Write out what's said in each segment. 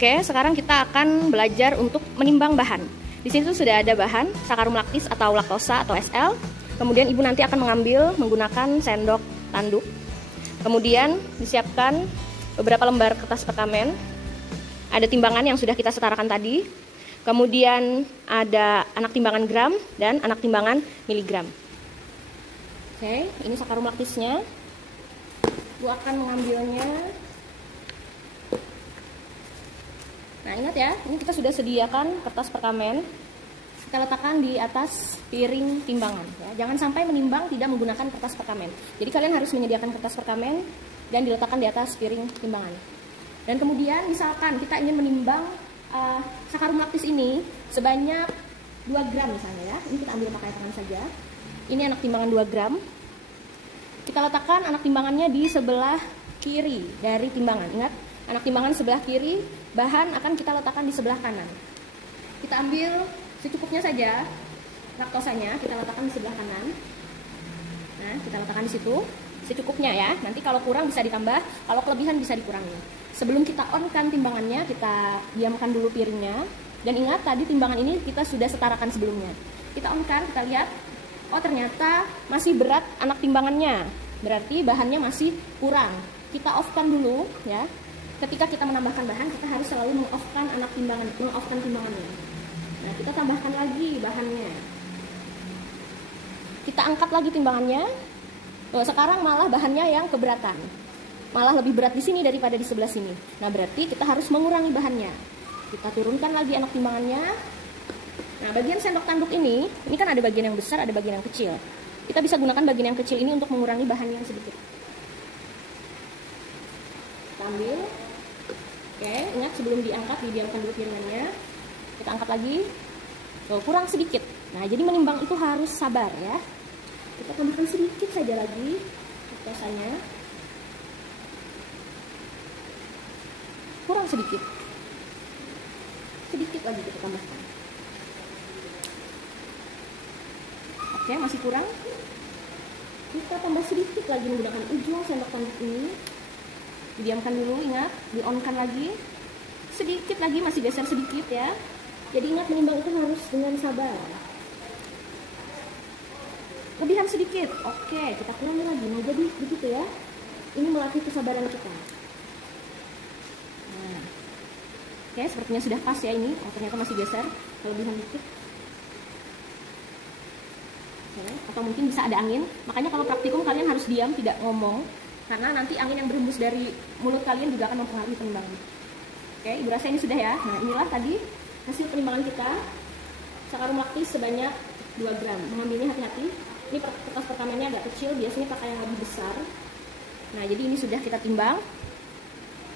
Oke, sekarang kita akan belajar untuk menimbang bahan. Di sini tuh sudah ada bahan sakarum laktis atau laktosa atau SL. Kemudian ibu nanti akan mengambil menggunakan sendok tanduk. Kemudian disiapkan beberapa lembar kertas perkamen. Ada timbangan yang sudah kita setarakan tadi. Kemudian ada anak timbangan gram dan anak timbangan miligram. Oke, ini sakarum laktisnya. Ibu akan mengambilnya. Nah, ingat ya, ini kita sudah sediakan kertas perkamen. Kita letakkan di atas piring timbangan ya. Jangan sampai menimbang tidak menggunakan kertas perkamen. Jadi kalian harus menyediakan kertas perkamen dan diletakkan di atas piring timbangan. Dan kemudian misalkan kita ingin menimbang sakarum laktis ini sebanyak 2 gram misalnya ya. Ini kita ambil pakai tangan saja. Ini anak timbangan 2 gram. Kita letakkan anak timbangannya di sebelah kiri dari timbangan. Ingat, anak timbangan sebelah kiri, bahan akan kita letakkan di sebelah kanan. Kita ambil secukupnya saja laktosanya, kita letakkan di sebelah kanan. Nah, kita letakkan di situ secukupnya ya. Nanti kalau kurang bisa ditambah, kalau kelebihan bisa dikurangi. Sebelum kita on-kan timbangannya, kita diamkan dulu piringnya. Dan ingat, tadi timbangan ini kita sudah setarakan sebelumnya. Kita on-kan, kita lihat, oh ternyata masih berat anak timbangannya. Berarti bahannya masih kurang. Kita off-kan dulu ya. Ketika kita menambahkan bahan, kita harus selalu meng-off-kan anak timbangan, meng-off-kan timbangannya. Nah, kita tambahkan lagi bahannya. Kita angkat lagi timbangannya. Loh, sekarang malah bahannya yang keberatan. Malah lebih berat di sini daripada di sebelah sini. Nah, berarti kita harus mengurangi bahannya. Kita turunkan lagi anak timbangannya. Nah, bagian sendok tanduk ini kan ada bagian yang besar, ada bagian yang kecil. Kita bisa gunakan bagian yang kecil ini untuk mengurangi bahan yang sedikit. Kita ambil. Oke, ingat sebelum diangkat, didiamkan dulu piringannya. Kita angkat lagi. Tuh, kurang sedikit. Nah, jadi menimbang itu harus sabar ya. Kita tambahkan sedikit saja lagi laktosanya. Kurang sedikit. Sedikit lagi kita tambahkan. Oke, masih kurang. Kita tambah sedikit lagi menggunakan ujung sendok tanduk ini. Didiamkan dulu, ingat, di-on-kan lagi. Sedikit lagi, masih geser sedikit ya. Jadi ingat, menimbang itu harus dengan sabar. Lebihan sedikit. Oke, kita kurangi lagi. Nah, jadi begitu ya. Ini melatih kesabaran kita. Nah. Oke, sepertinya sudah pas ya ini. Oh, ternyata masih geser. Kelebihan dikit. Oke, atau mungkin bisa ada angin. Makanya kalau praktikum kalian harus diam, tidak ngomong. Karena nanti angin yang berhembus dari mulut kalian juga akan mempengaruhi penimbangan. Oke, ibu rasa ini sudah ya. Nah, inilah tadi hasil penimbangan kita. Sakarum laktis sebanyak 2 gram. Mengambilnya hati-hati. Ini kertas perkamennya agak kecil, biasanya pakai yang lebih besar. Nah, jadi ini sudah kita timbang.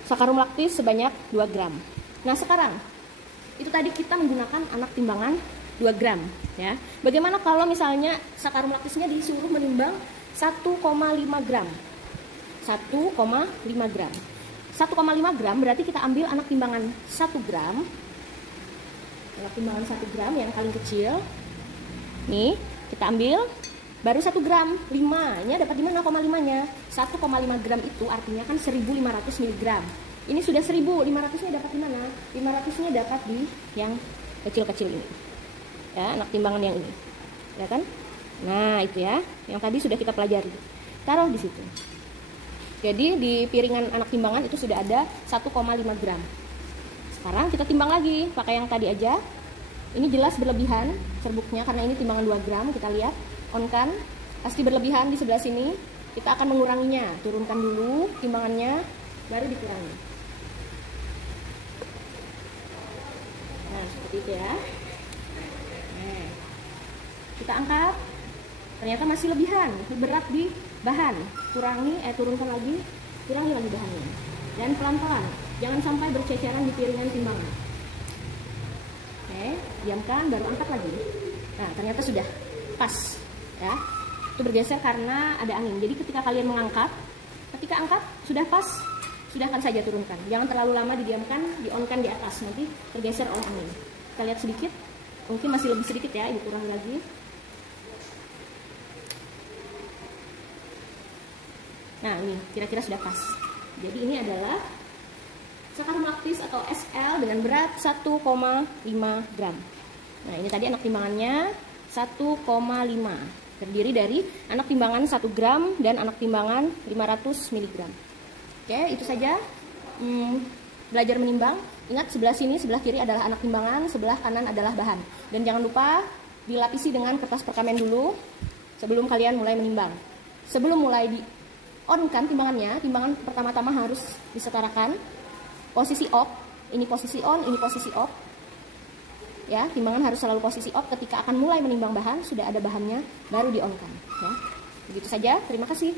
Sakarum laktis sebanyak 2 gram. Nah, sekarang itu tadi kita menggunakan anak timbangan 2 gram ya. Bagaimana kalau misalnya sakarum laktisnya disuruh menimbang 1,5 gram? 1,5 gram. 1,5 gram berarti kita ambil anak timbangan 1 gram. Anak timbangan 1 gram yang paling kecil. Nih, kita ambil baru 1 gram. 5. Ini dapat di mana 0,5-nya? 1,5 gram itu artinya kan 1500 mg. Ini sudah 1000. 500-nya dapat di mana? 500-nya dapat di yang kecil-kecil ini. Ya, anak timbangan yang ini. Ya kan? Nah, itu ya. Yang tadi sudah kita pelajari. Taruh di situ. Jadi di piringan anak timbangan itu sudah ada 1,5 gram. Sekarang kita timbang lagi, pakai yang tadi aja. Ini jelas berlebihan serbuknya karena ini timbangan 2 gram. Kita lihat, on-kan. Pasti berlebihan di sebelah sini. Kita akan menguranginya. Turunkan dulu timbangannya, baru dikurangi. Nah, seperti itu ya. Nah, kita angkat. Ternyata masih lebihan, berat di bahan. Turunkan lagi, kurangi lagi bahannya. Dan pelan-pelan, jangan sampai berceceran di piringan timbangan. Oke, diamkan, baru angkat lagi. Nah, ternyata sudah pas ya. Itu bergeser karena ada angin. Jadi ketika kalian mengangkat, ketika angkat sudah pas, sudahkan saja turunkan. Jangan terlalu lama didiamkan, di-on-kan di atas, nanti tergeser oleh angin. Kita lihat sedikit, mungkin masih lebih sedikit ya, ibu kurangi lagi. Nah, ini kira-kira sudah pas. Jadi ini adalah Sacharum lactis atau SL dengan berat 1,5 gram. Nah, ini tadi anak timbangannya 1,5. Terdiri dari anak timbangan 1 gram dan anak timbangan 500 mg. Oke, itu saja. Belajar menimbang. Ingat, sebelah sini, sebelah kiri adalah anak timbangan, sebelah kanan adalah bahan. Dan jangan lupa dilapisi dengan kertas perkamen dulu sebelum kalian mulai menimbang. Sebelum mulai di on-kan timbangannya, timbangan pertama-tama harus disetarakan. Posisi off, ini posisi on, ini posisi off. Ya, timbangan harus selalu posisi off. Ketika akan mulai menimbang bahan, sudah ada bahannya, baru di on-kan. Ya, begitu saja. Terima kasih.